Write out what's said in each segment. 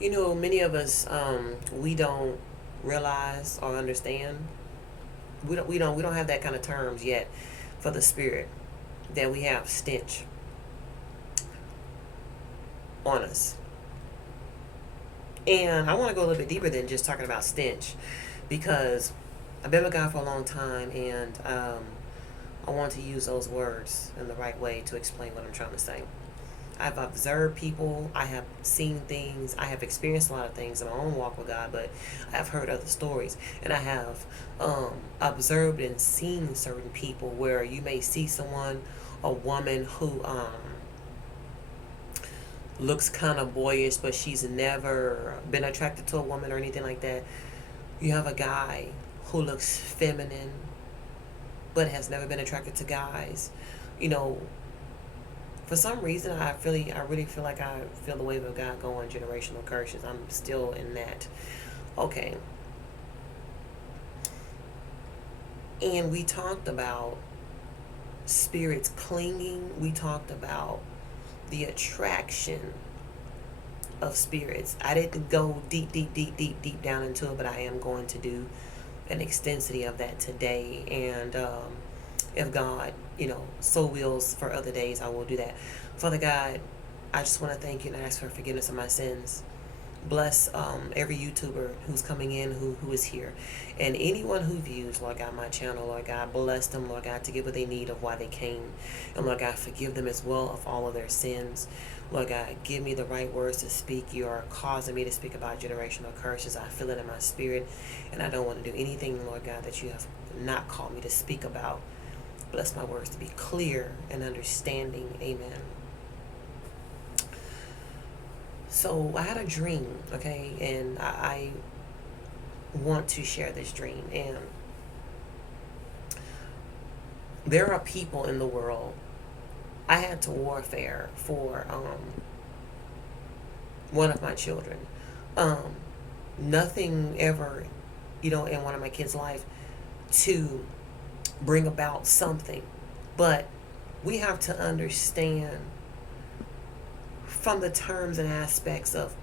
You know, many of us, we don't realize or understand. We don't have that kind of terms yet for the spirit that we have stench on us. And I want to go a little bit deeper than just talking about stench, because I've been with God for a long time, and I want to use those words in the right way to explain what I'm trying to say. I've observed people, I have seen things, I have experienced a lot of things in my own walk with God, but I've heard other stories. And I have observed and seen certain people where you may see someone, a woman who looks kind of boyish, but she's never been attracted to a woman or anything like that. You have a guy who looks feminine, but has never been attracted to guys. You know, for some reason, I really feel like I feel the wave of God going generational curses. I'm still in that. Okay. And we talked about spirits clinging. We talked about the attraction of spirits. I didn't go deep, deep, deep, deep, deep down into it, but I am going to do an extensity of that today. And if God, so wills for other days, I will do that. Father God, I just want to thank you and ask for forgiveness of my sins. Bless every YouTuber who's coming in, who is here. And anyone who views, Lord God, my channel, Lord God, bless them, Lord God, to get what they need of why they came. And Lord God, forgive them as well of all of their sins. Lord God, give me the right words to speak. You are causing me to speak about generational curses. I feel it in my spirit. And I don't want to do anything, Lord God, that you have not called me to speak about. Bless my words to be clear and understanding. Amen. So I had a dream, okay, and I want to share this dream. And there are people in the world. I had to warfare for one of my children. Nothing ever, in one of my kids' life to bring about something, but we have to understand from the terms and aspects of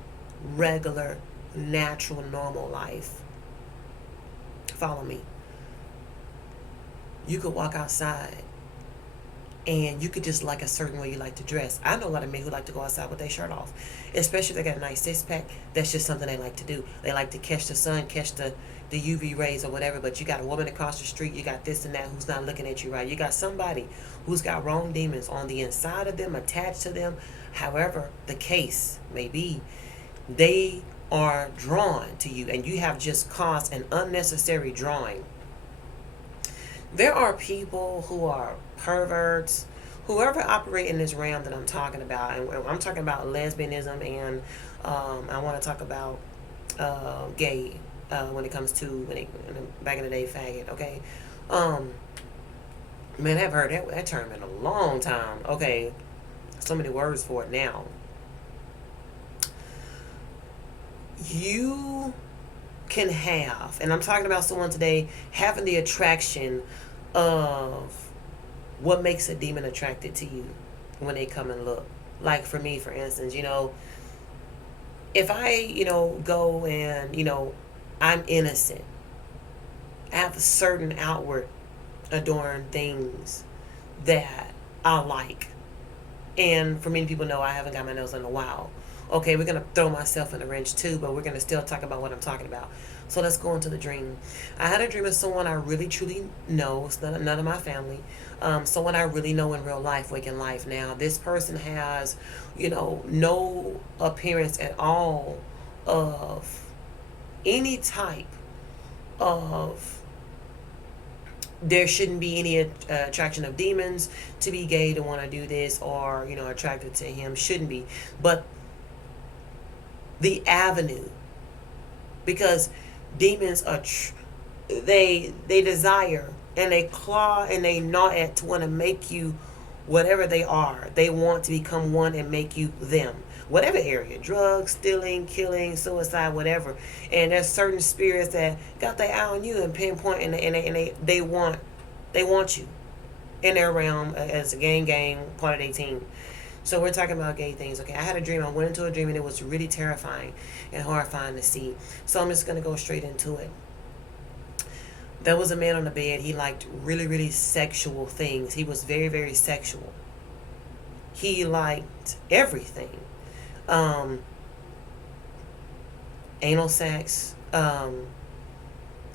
regular, natural, normal life. Follow me. You could walk outside and you could just like a certain way you like to dress. I know a lot of men who like to go outside with their shirt off, especially if they got a nice six pack. That's just something they like to do. They like to catch the sun, catch the UV rays or whatever. But you got a woman across the street, you got this and that who's not looking at you right. You got somebody who's got wrong demons on the inside of them, attached to them. However the case may be, they are drawn to you, and you have just caused an unnecessary drawing. There are people who are perverts, whoever operate in this realm that I'm talking about, and I'm talking about lesbianism, and I want to talk about gay when it comes to back in the day faggot. Okay, man, I've heard that term in a long time. Okay, so many words for it now. You can have, and I'm talking about someone today having the attraction of what makes a demon attracted to you when they come and look. Like for me, for instance, if I, go and, I'm innocent, I have certain outward adorned things that I like. And for many people know I haven't got my nails in a while. Okay, we're going to throw myself in the wrench too, but we're going to still talk about what I'm talking about. So let's go into the dream. I had a dream of someone I really truly know. It's none of my family. Someone I really know in real life, waking life. Now, this person has, no appearance at all of any type of, there shouldn't be any attraction of demons to be gay, to want to do this, or, attracted to him. Shouldn't be. But the avenue, because demons are they desire and they claw and they gnaw at to want to make you whatever they are. They want to become one and make you them, whatever area: drugs, stealing, killing, suicide, whatever. And there's certain spirits that got their eye on you and pinpoint, and they want you in their realm as a gang part of their team. So we're talking about gay things. Okay, I had a dream. I went into a dream and it was really terrifying and horrifying to see. So I'm just going to go straight into it. There was a man on the bed. He liked really, really sexual things. He was very, very sexual. He liked everything. Um, Anal sex.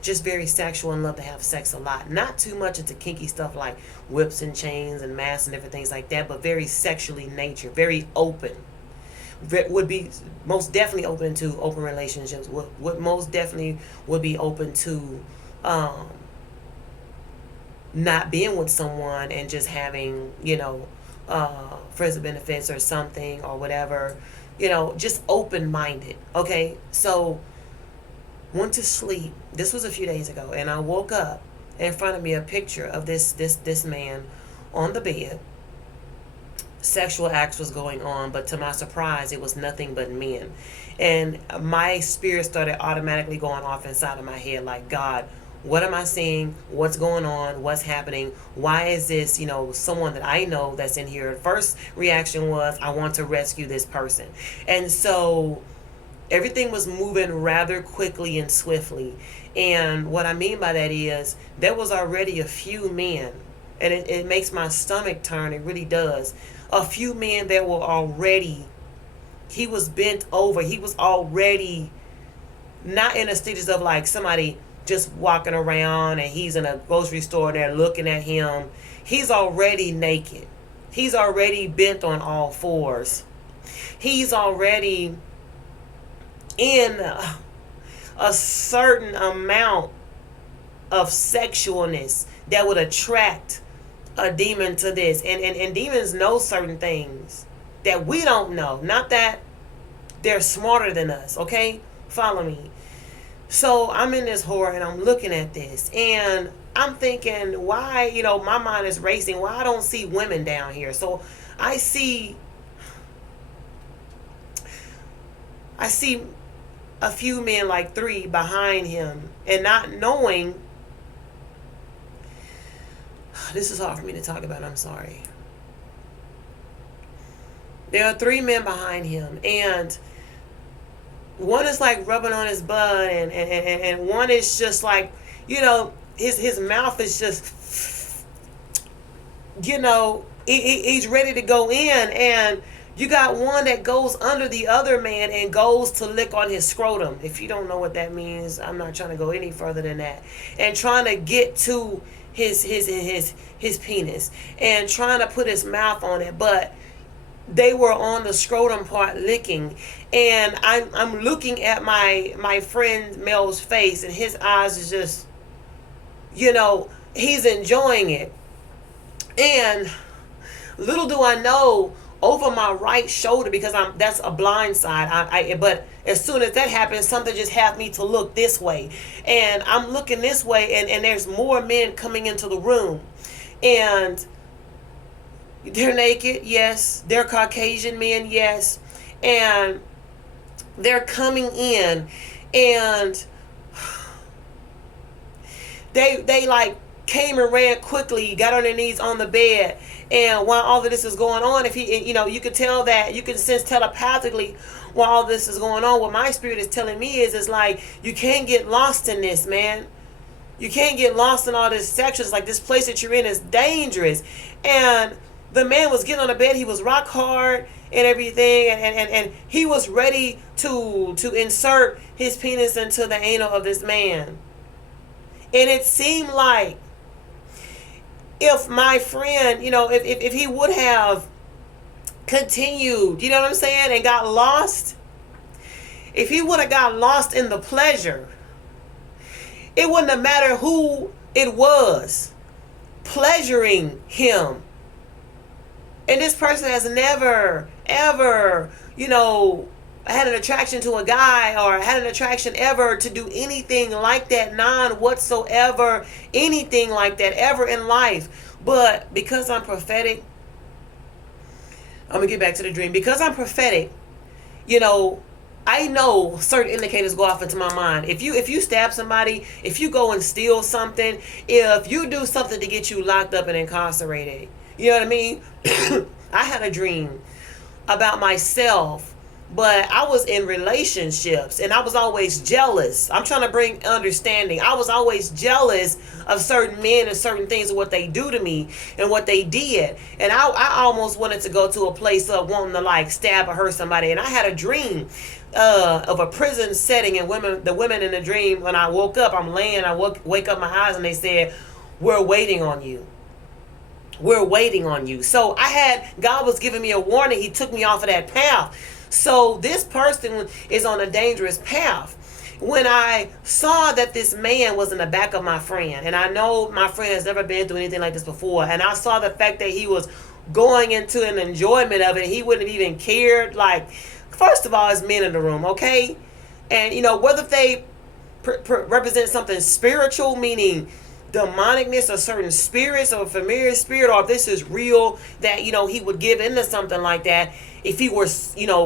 Just very sexual and love to have sex a lot. Not too much into kinky stuff like whips and chains and masks and different things like that, but very sexually nature, very open. Would be most definitely open to open relationships. Would most definitely would be open to um, not being with someone and just having, friends of benefits or something or whatever. Just open minded. Okay, so went to sleep. This was a few days ago, and I woke up in front of me a picture of this man on the bed. Sexual acts was going on, but to my surprise, it was nothing but men. And my spirit started automatically going off inside of my head, like, God, what am I seeing? What's going on? What's happening? Why is this, someone that I know that's in here? First reaction was, I want to rescue this person. And so everything was moving rather quickly and swiftly. And what I mean by that is there was already a few men, and it makes my stomach turn. It really does. A few men that were already, he was bent over. He was already not in the stages of like somebody just walking around and he's in a grocery store and they're looking at him. He's already naked. He's already bent on all fours. He's already in a certain amount of sexualness that would attract a demon to this. And demons know certain things that we don't know. Not that they're smarter than us, okay? Follow me. So I'm in this horror and I'm looking at this and I'm thinking, why, my mind is racing. Why I don't see women down here? So I see a few men, like 3 behind him, and not knowing. This is hard for me to talk about. I'm sorry. There are 3 men behind him, and one is like rubbing on his butt, and one is just like, his mouth is just, he's ready to go in, and you got one that goes under the other man and goes to lick on his scrotum. If you don't know what that means, I'm not trying to go any further than that. And trying to get to his penis and trying to put his mouth on it, but they were on the scrotum part licking. And I'm looking at my friend Mel's face, and his eyes is just, he's enjoying it. And little do I know, over my right shoulder, because that's a blind side. But as soon as that happens, something just had me to look this way, and I'm looking this way, and there's more men coming into the room, and they're naked, yes. They're Caucasian men, yes, and they're coming in, and they like came and ran quickly, got on their knees on the bed. And while all of this is going on, if he, you could tell that, you can sense telepathically while all this is going on. What my spirit is telling me is like, you can't get lost in this, man. You can't get lost in all this section. It's like, this place that you're in is dangerous. And the man was getting on the bed. He was rock hard and everything. And he was ready to insert his penis into the anal of this man. And it seemed like, if my friend, if he would have continued, you know what I'm saying, and got lost, if he would have got lost in the pleasure, it wouldn't have mattered who it was pleasuring him. And this person has never, ever, had an attraction to a guy, or had an attraction ever to do anything like that, none whatsoever, anything like that ever in life. But because I'm prophetic, I'm gonna get back to the dream. Because I'm prophetic, I know certain indicators go off into my mind. If you stab somebody, if you go and steal something, if you do something to get you locked up and incarcerated, you know what I mean? I had a dream about myself, but I was in relationships and I was always jealous. I'm trying to bring understanding. I was always jealous of certain men and certain things and what they do to me and what they did. And I almost wanted to go to a place of wanting to like stab or hurt somebody. And I had a dream of a prison setting, and the women in the dream, when I woke up, I'm laying, wake up my eyes, and they said, "We're waiting on you. We're waiting on you." So God was giving me a warning. He took me off of that path. So this person is on a dangerous path. When I saw that this man was in the back of my friend, and I know my friend has never been through anything like this before, and I saw the fact that he was going into an enjoyment of it, he wouldn't have even cared. Like, first of all, it's men in the room, okay? And, whether they represent something spiritual, meaning demonicness or certain spirits or a familiar spirit, or if this is real, that he would give into something like that if he were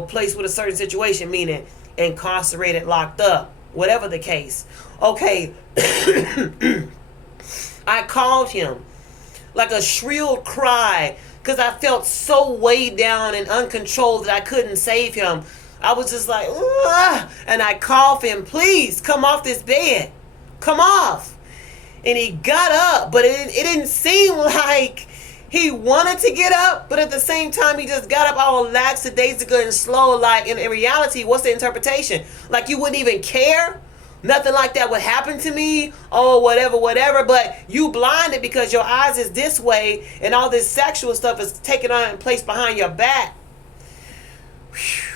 placed with a certain situation, meaning incarcerated, locked up, whatever the case. Okay. I called him like a shrill cry because I felt so weighed down and uncontrolled that I couldn't save him. I was just like, ugh, and I called him, "Please come off this bed, come off." And he got up, but it didn't seem like he wanted to get up, but at the same time, he just got up all lackadaisical and slow. Like, in reality, what's the interpretation? Like, you wouldn't even care? Nothing like that would happen to me? Oh, whatever. But you blinded because your eyes is this way, and all this sexual stuff is taken on and placed behind your back. Whew.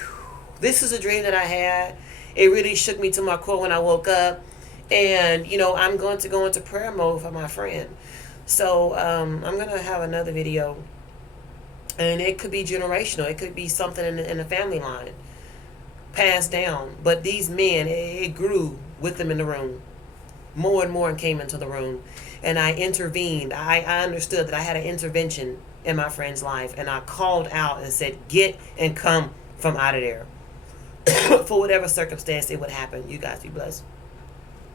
This is a dream that I had. It really shook me to my core when I woke up. And, I'm going to go into prayer mode for my friend. So I'm going to have another video. And it could be generational. It could be something in the family line. Passed down. But these men, it grew with them in the room. More and more came into the room. And I intervened. I understood that I had an intervention in my friend's life. And I called out and said, "Get and come from out of there." For whatever circumstance it would happen. You guys be blessed.